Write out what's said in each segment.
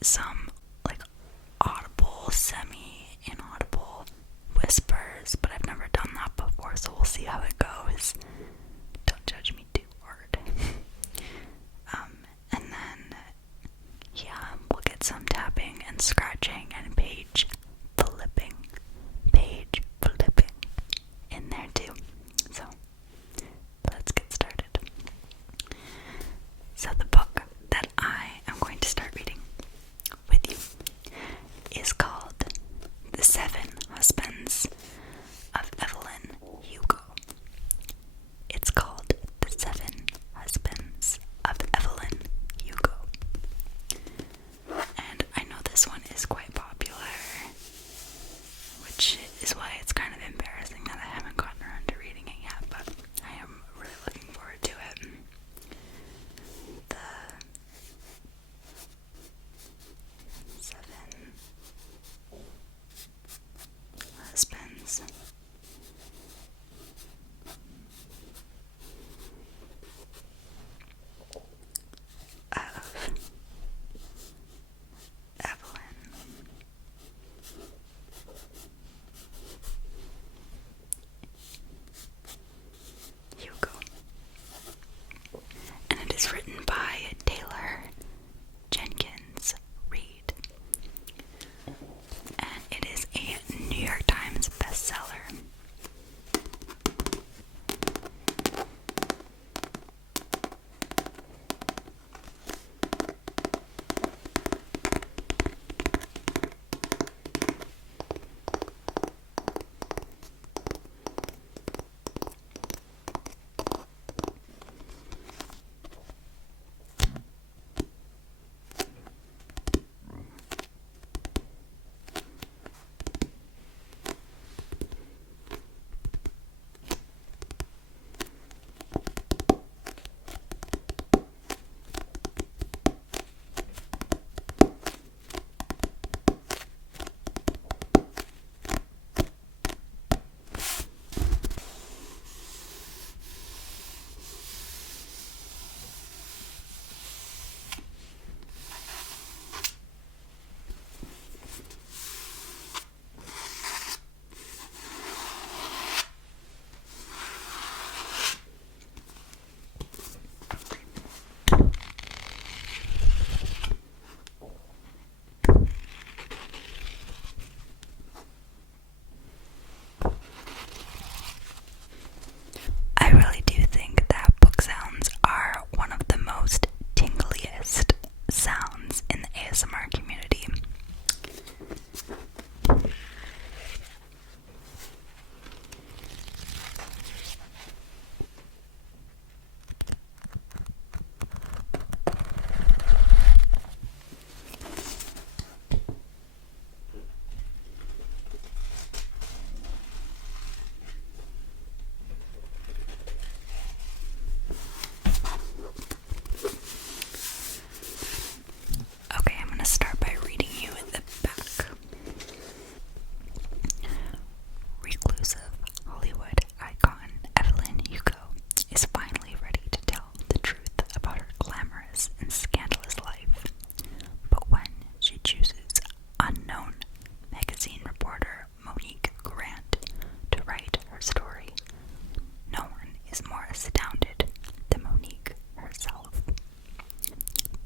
some like audible, semi-inaudible whispers, but I've never done that before, so we'll see how it goes. Don't judge me too hard. And then, yeah, we'll get some tapping and scratching and page flipping in there too. So, let's get started. So the book that I am going to start reading with you is called The 7 Husbands of Evelyn Hugo. It's called The 7 Husbands of Evelyn Hugo. And I know this one is quite popular, which is why it's kind of embarrassing that I haven't gotten around to reading it yet, but I am really looking forward to it. The 7 Husbands of Evelyn Hugo. And it is written by Taylor Jenkins Reid. And it is a New York Times bestseller. I really do think that book sounds are one of the most tingliest sounds in the ASMR community. Okay, I'm going to start by reading you the back. Reclusive Hollywood icon Evelyn Hugo is finally ready to tell the truth about her glamorous and scandalous life. But when she chooses unknown magazine reporter Monique Grant to write her story, no one is more astounded than Monique herself.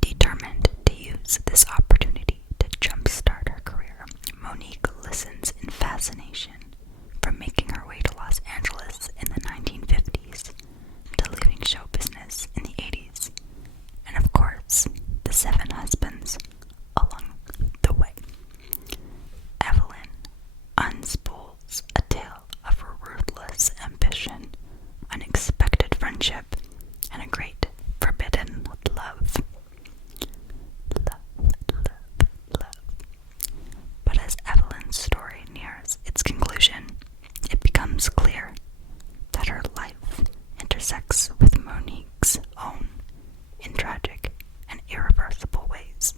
Determined to use this opportunity to jumpstart her career, Monique listens in fascination from making her way to Los Angeles in the 1950s to leaving show business in the 80s, and of course, the 7 husbands along the way. Evelyn unspools a tale of her ruthless ambition, unexpected friendship, and a great forbidden love. But as Evelyn's story nears its conclusion, it becomes clear that her life intersects with Monique's own in tragic and irreversible ways.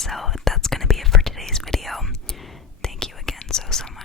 So that's gonna be it for today's video. Thank you again so much